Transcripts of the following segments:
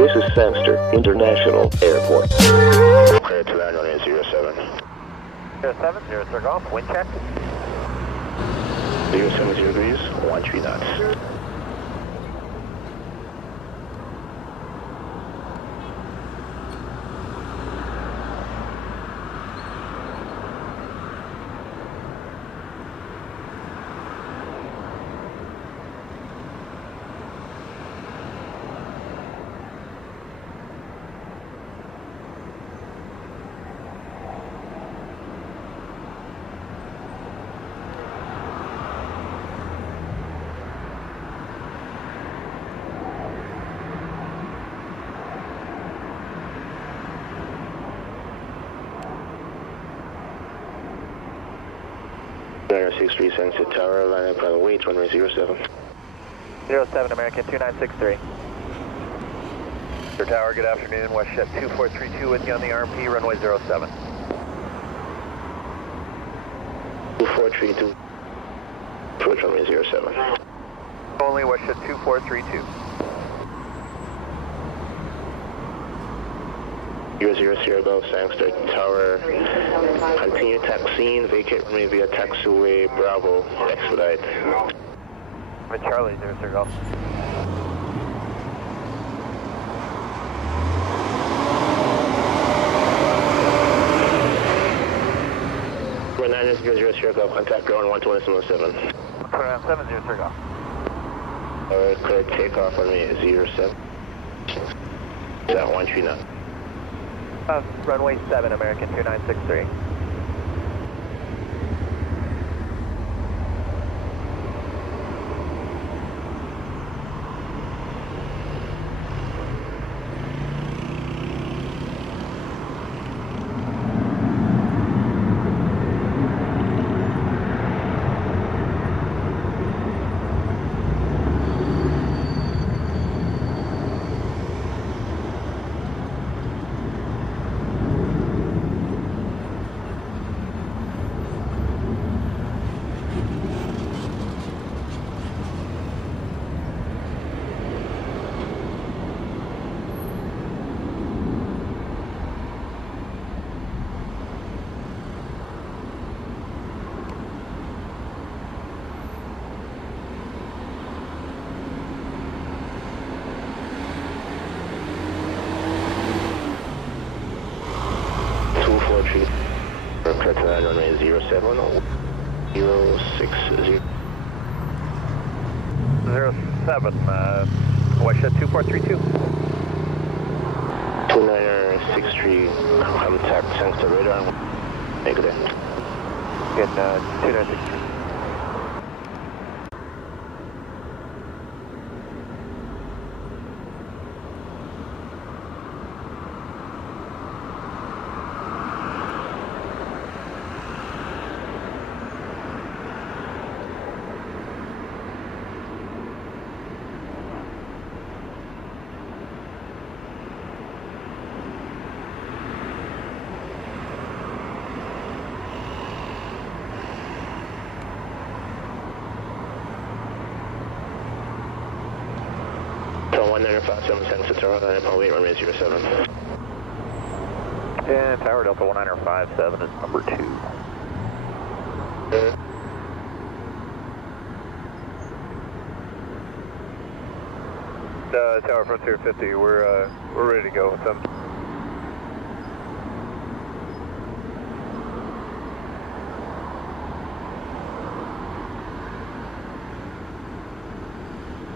This is Sangster International Airport. Clear to land on 07. 07, 0 golf, wind check. 070 degrees, 13 knots. Runway 63 Sunset Tower, line up on the weight, runway 07. 07 American 2963. Sir Tower, good afternoon. WestJet 2432 with you on the RMP, runway 07. 2432. Approach runway 07. Only WestJet 2432. 000 Golf Sangster Tower. Continue taxiing, vacate runway via taxiway Bravo, expedite. With Charlie, 0 golf. Runway 900 Golf, contact ground 12707. 127, 0 golf. Alright, clear takeoff runway 07. Is that 13 knots? Runway 7 American 2963. Clear to land runway 07 or 060. 07, WestJet 2432. 2963, contact Sangster radar. Negative. Good, 2963. So 1957 Sangster Tower, line up on weight, runway 07. And Tower Delta 1957 is number 2. Tower Frontier 50, we're ready to go with them.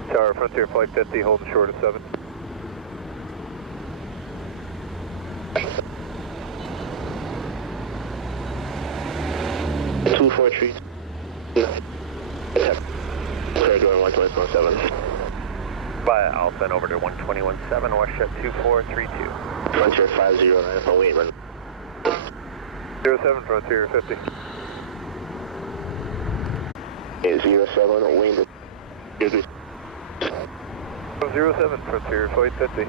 Tower Frontier Flight 50, holding short of 7. Two, 4, 3. Clear going 121.7. By Alpha and over to 121.7, WestJet 2432. Frontier 50, line up on weight, run. 07 Frontier 50. 07, wind. 07 Frontier Flight 50.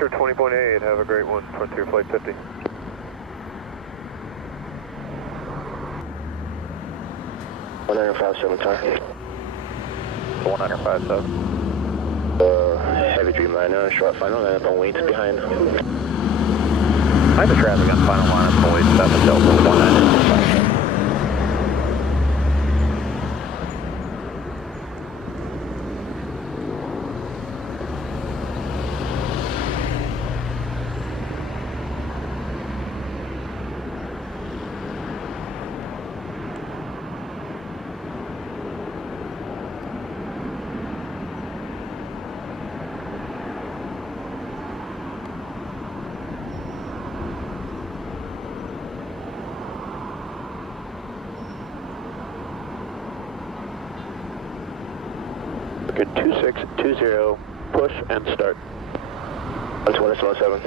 Sure, 20.8, have a great one, Frontier Flight 50. One 957 tower. 1957. Heavy Dreamliner, short final, line up on weights behind. I have a traffic on final line up on weight 7 Delta 19. Good 2620, push and start. 127.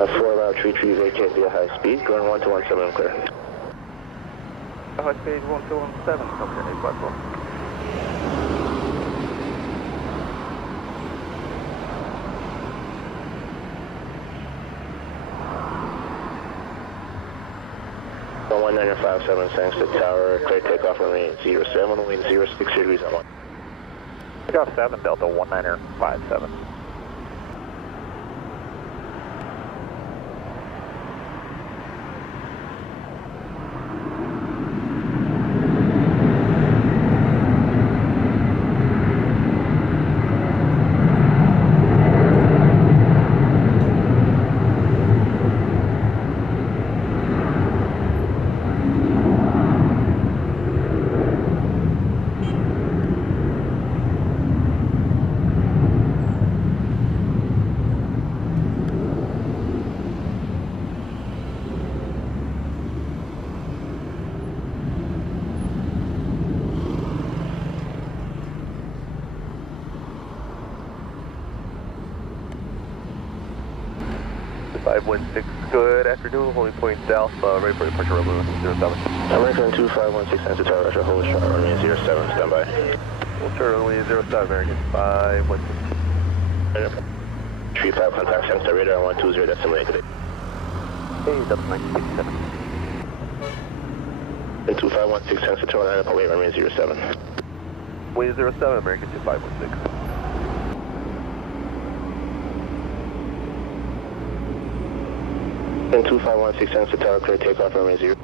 A 4-mile tree vacate via high speed, going 1217 clear. High speed 1217, coming in 854. On 1957, thanks to tower, clear takeoff on range 07, wind 06 degrees at 1. Takeoff 7 Delta 1957. Wind 6, good afternoon, holding point south, ready for departure, Lewis 07. American 2516, answer tower, Russia, hold short, runway 07, standby. Hold short, runway 07, American 516. 35, contact sensor radar 120, decimal today. Hey, Delta 1967. And 2516, sensor tower, line up on weight, runway 07. Way 07, American 2516. And 2516, sensor tower, clear takeoff, runway 06,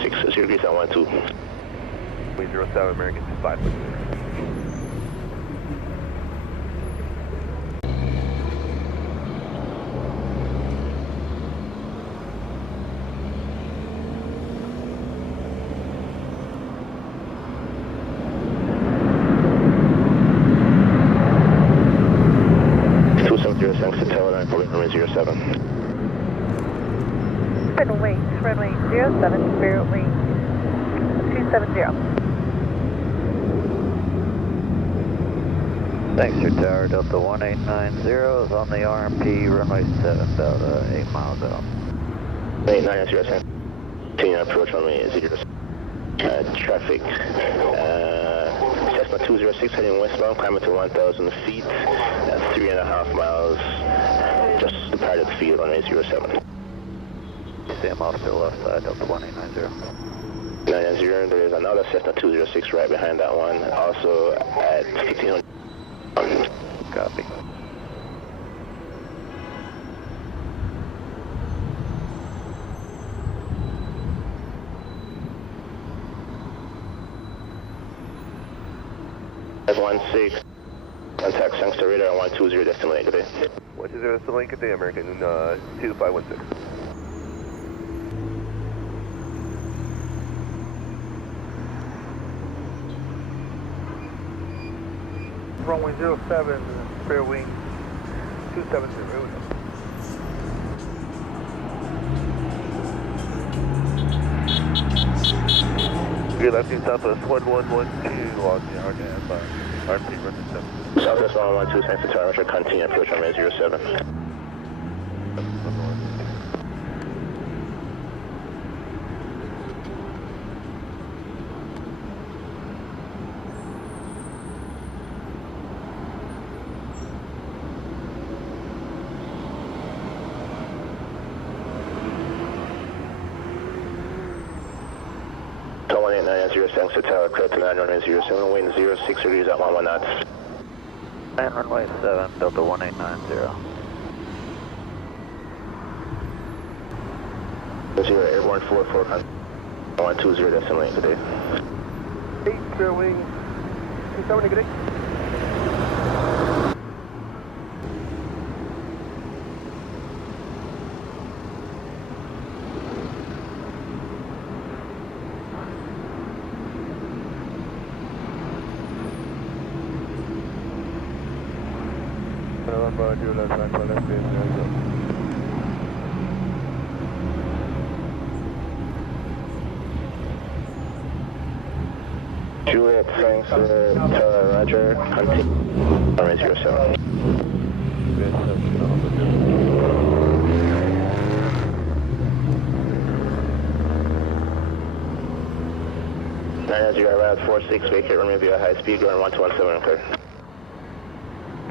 0 degrees at 12. Way 07, American 2516. Runway 07, Spirit Wing 270. Thanks, your tower, Delta 1890 is on the RMP, runway 7, about 8 miles out. 890, continue approach runway 0. Traffic, Cessna 206 heading westbound, climbing to 1,000 feet, 3.5 miles, just departed the field on 07. Same off to the left side, Delta 1890. 990, there is another Cessna 206 right behind that one, also at 1500. Copy. F16, contact Sangster radar 120, decimal link today. 120, decimal link today, American 2516. Runway 07, Spirit Wing 270. Good afternoon, Southwest 1112 on the RDF, RMP runway 7. Southwest 112, Sangster tower, Russia, continue approach runway 07. 189 Sangster Tower, clear to land runway 07, wind 06 degrees at 11 knots. Land runway 7, Delta 1890. 0 airborne 44, 120 decimal lane today. 8, square wing, 270, good day. Juliet, Sangster Tower, Roger, continue. Runway 07. As you are around 46, vacate runway via high speed, going 1217 clear.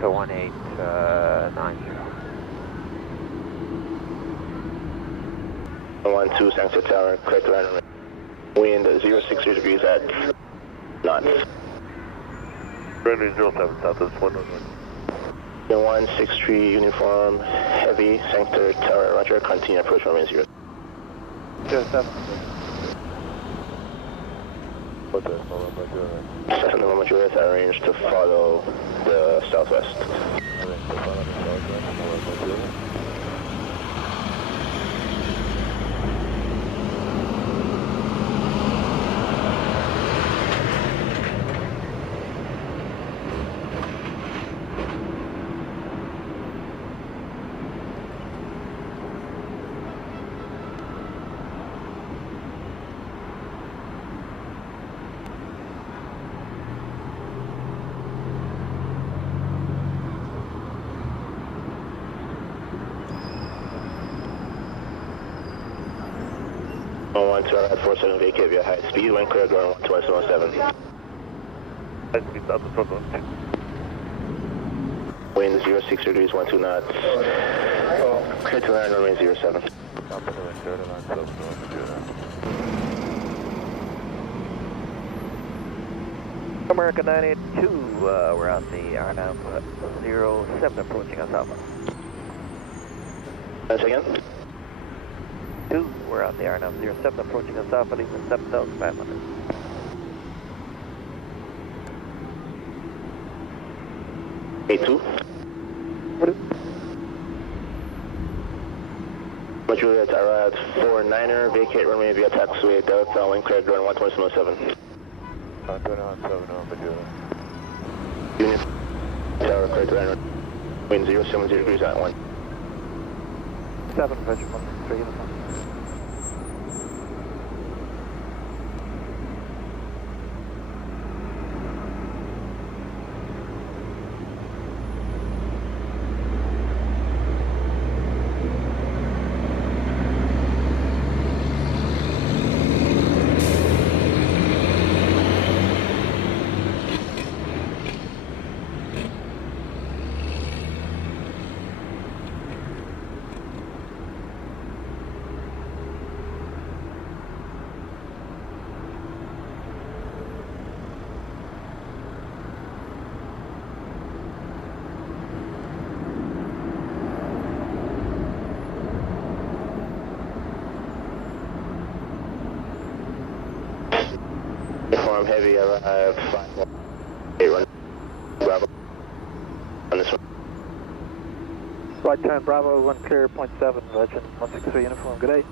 To 1890. 12 Sangster Tower, clear to land runway. Wind 060 degrees at knots. Runway 07, Southwest 111. 163 uniform, heavy, Sangster Tower, Roger, continue approach runway 0. 07. What's that? Cessna November Juliet arranged to follow the southwest. One to at 47 vacate via high speed, wind clear, going 1217. High speed, Southwest 112. Wind 06 degrees, 12 knots. Clear to land runway 07. American 982, we're on the RNAV 07 approaching us Alpha. Once again? 2, we're on the RNAV 07 approaching us Alpha, leaving 7,500. A2. Juliet, Arad 49er, vacate runway via taxiway Delta, wind clear, going 1217. 2170, Unit Tower, clear to land, wind 070 degrees at 1. 7, Virgin 163, uniform. Uniform heavy, arrive 5 run. Bravo. On this one. Right turn Bravo, 1 clear, .7, Virgin 163, uniform, good day.